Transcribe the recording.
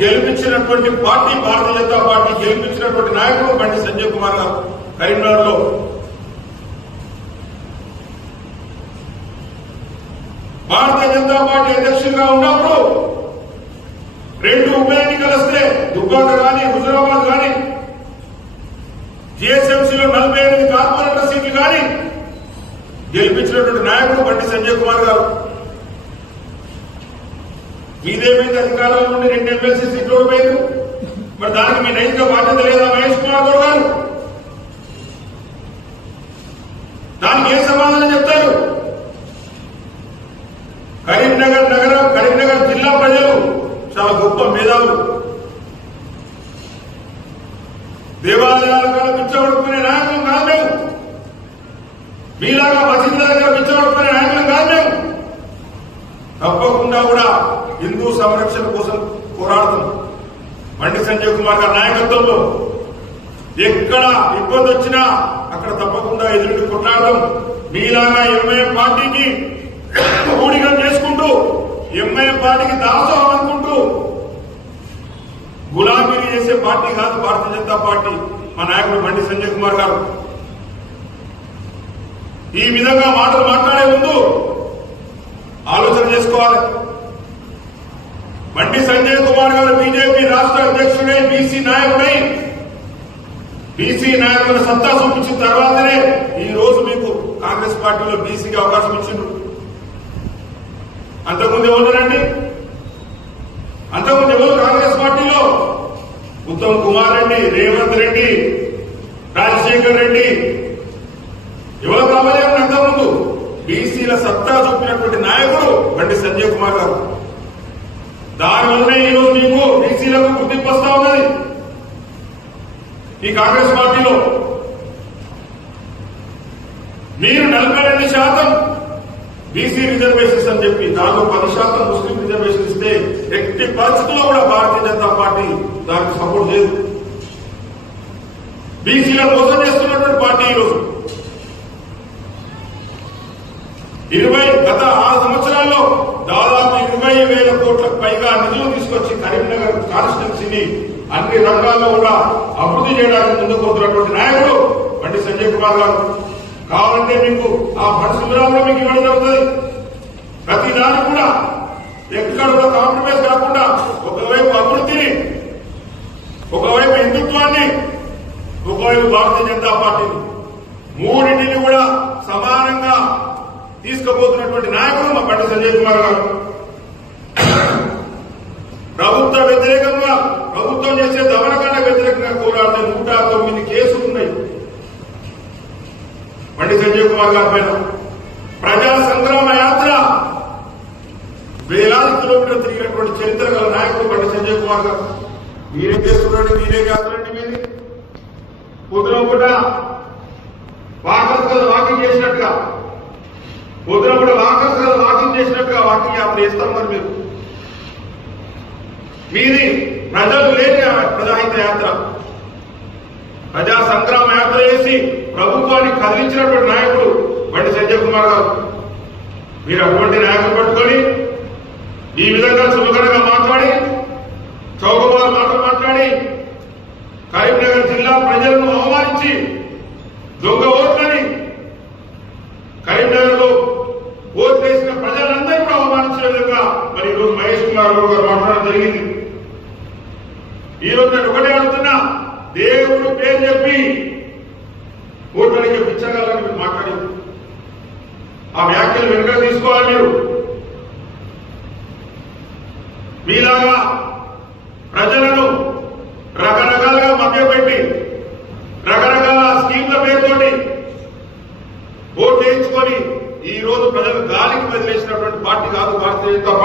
గెలిపించినటువంటి party Bharatiya Janata party గెలిపించినటువంటి నాయకుడు బండి సంజయ్ కుమార్ గారు కరీంనగర్లో భారతీయ జనతా పార్టీ అధ్యక్షుడిగా ఉన్నప్పుడు రెండు ఉప ఎన్నికలు వస్తే దుబ్బాక కానీ హుజరాబాద్ కానీ జిఎస్ఎంసీలో నలభై ఎనిమిది కార్పొరేటర్ సీట్లు కానీ గెలిపించినటువంటి నాయకుడు బండి సంజయ్ కుమార్ గారు. మీదేమైంది అధికారంలో నుండి రెండు ఎమ్మెల్సీ సీట్లు ఓడిపోయారు. మరి దానికి మీ నైతిక బాధ్యత లేదా మహేష్ కుమార్ గౌడ్ గారు? దానికి ఏ సమాధానం చెప్తారు? కరీంనగర్ నగరం కరీంనగర్ జిల్లా ప్రజలు చాలా గొప్ప మేధావులు. దేవాలయాల కన్నా పిచ్చబడుకునే నాయకులు కాదు. మీలాగా మసీదు దగ్గర పిచ్చబడుకునే నాయకులు కాదు మేము తప్పకుండా కూడా హిందూ సంరక్షణ కోసం పోరాడతాం బండి సంజయ్ కుమార్ గారి నాయకత్వంలో ఎక్కడ ఇబ్బంది వచ్చినా అక్కడ తప్పకుండా ఎదురు కొట్లాడడం మీలాగా ఎంఐఎం పార్టీకి ఊడిగం చేసుకుంటూ ఎంఐఎం పార్టీకి దాసం అనుకుంటూ గులాబీలు చేసే పార్టీ కాదు భారతీయ జనతా పార్టీ మా నాయకుడు బండి సంజయ్ కుమార్ గారు. ఈ విధంగా మాటలు మాట్లాడే ముందు ఆలోచన చేసుకోవాలి. బండి సంజయ్ కుమార్ గారు బీజేపీ రాష్ట్ర అధ్యక్షుడై బీసీ నాయకుడై. బీసీ నాయకుల సత్తా చూపించిన తర్వాతనే ఈ రోజు మీకు కాంగ్రెస్ పార్టీలో బీసీకి అవకాశం ఇచ్చిండ్రు. అంతకుముందు ఎవరున్నారండి అంతకుముందు ఎవరు కాంగ్రెస్ పార్టీలో? ఉత్తమ్ కుమార్ రెడ్డి రేవంత్ రెడ్డి రాజశేఖర్ రెడ్డి. ఎవరు రాబోయేవారు అంతకుముందు? బీసీల సత్తా చూపినటువంటి నాయకుడు బండి సంజయ్ కుమార్ గారు. దానివల్లనే ఈ మీకు బీసీలకు గుర్తింపు వస్తా ఉన్నది. ఈ కాంగ్రెస్ పార్టీలో మీరు నలభై రెండు శాతం బీసీ రిజర్వేషన్స్ అని చెప్పి దాంట్లో పది శాతం ముస్లిం రిజర్వేషన్ ఇస్తే ఎట్టి పరిస్థితుల్లో కూడా భారతీయ జనతా పార్టీ దానికి సపోర్ట్ చేయదు బీసీల మోసం చేస్తున్నటువంటి పార్టీ ఈరోజు. ఇరవై గత ఆరు సంవత్సరాల్లో దాదాపు ఇరవై వేల కోట్లకు పైగా నిధులు తీసుకొచ్చి కరీంనగర్ కాన్స్టిట్యున్సీని అన్ని రంగాల్లో కూడా అభివృద్ధి చేయడానికి ముందుకు వస్తున్నటువంటి నాయకుడు బండి సంజయ్ కుమార్ గారు. కావాలంటే మీకు ఆ పరిశుభ్రంలో మీకు ఇవ్వడం జరుగుతుంది. ప్రతి దాని కూడా ఎక్కడ కూడా కాంప్రమైజ్ కాకుండా ఒకవైపు అభివృద్ధిని ఒకవైపు హిందుత్వాన్ని ఒకవైపు భారతీయ జనతా పార్టీని మూడింటిని కూడా సమానంగా తీసుకుపోతున్నటువంటి నాయకుడు మా బండి సంజయ్ కుమార్ గారు ప్రభుత్వ వ్యతిరేకంగా ప్రభుత్వం చేసే దమనకాండ వ్యతిరేకంగా పోరాడితే నూట తొమ్మిది కేసులు ఉన్నాయి బండి సంజయ్ కుమార్ గారి పైన. ప్రజా సంగ్రామ యాత్ర. వేలాది కిలోమీటర్లు తిరిగినటువంటి చరిత్ర గల నాయకుడు బండి సంజయ్ కుమార్ గారు. మీరేం చేస్తున్నారండి? మీరే యాత్రండి మీది? పొద్దున పూట వాకర్స్ కదా వాకింగ్ చేసినట్టుగా. పొద్దున పూట వాకర్స్ కదా వాకింగ్ చేసినట్టుగా వాకింగ్ యాత్ర చేస్తారు మరి మీరు. మీది ప్రజలు లేని ప్రజాహిత యాత్ర. ప్రజా సంగ్రామ యాత్ర చేసి ప్రభుత్వాన్ని కదిలించినటువంటి నాయకుడు బండి సంజయ్ కుమార్ గారు. మీరు అటువంటి నాయకులు పట్టుకొని ఈ విధంగా చులకనగా మాట్లాడి చౌకబాల మాటలు మాట్లాడి కరీంనగర్ జిల్లా ప్రజలను అవమానించి దొంగ ఓట్లని కరీంనగర్లో ఓట్లు వేసిన ప్రజలందరూ కూడా అవమానించే విధంగా మరి ఈరోజు మహేష్ కుమార్ గారు మాట్లాడడం జరిగింది. ఈ రోజు నేను ఒకటే అడుగుతున్నా. దేవుడు పేరు చెప్పి ఓట్లకి పిచ్చగాలని మీరు మాట్లాడి ఆ వ్యాఖ్యలు వెనుక తీసుకోవాలి మీరు. మీలాగా ప్రజలను రకరకాలుగా మభ్యపెట్టి రకరకాల స్కీమ్ల పేరుతోటి ఓటు వేయించుకొని ఈ రోజు ప్రజలు గాలికి వదిలేసినటువంటి పార్టీ కాదు భారతీయ జనతా పార్టీ.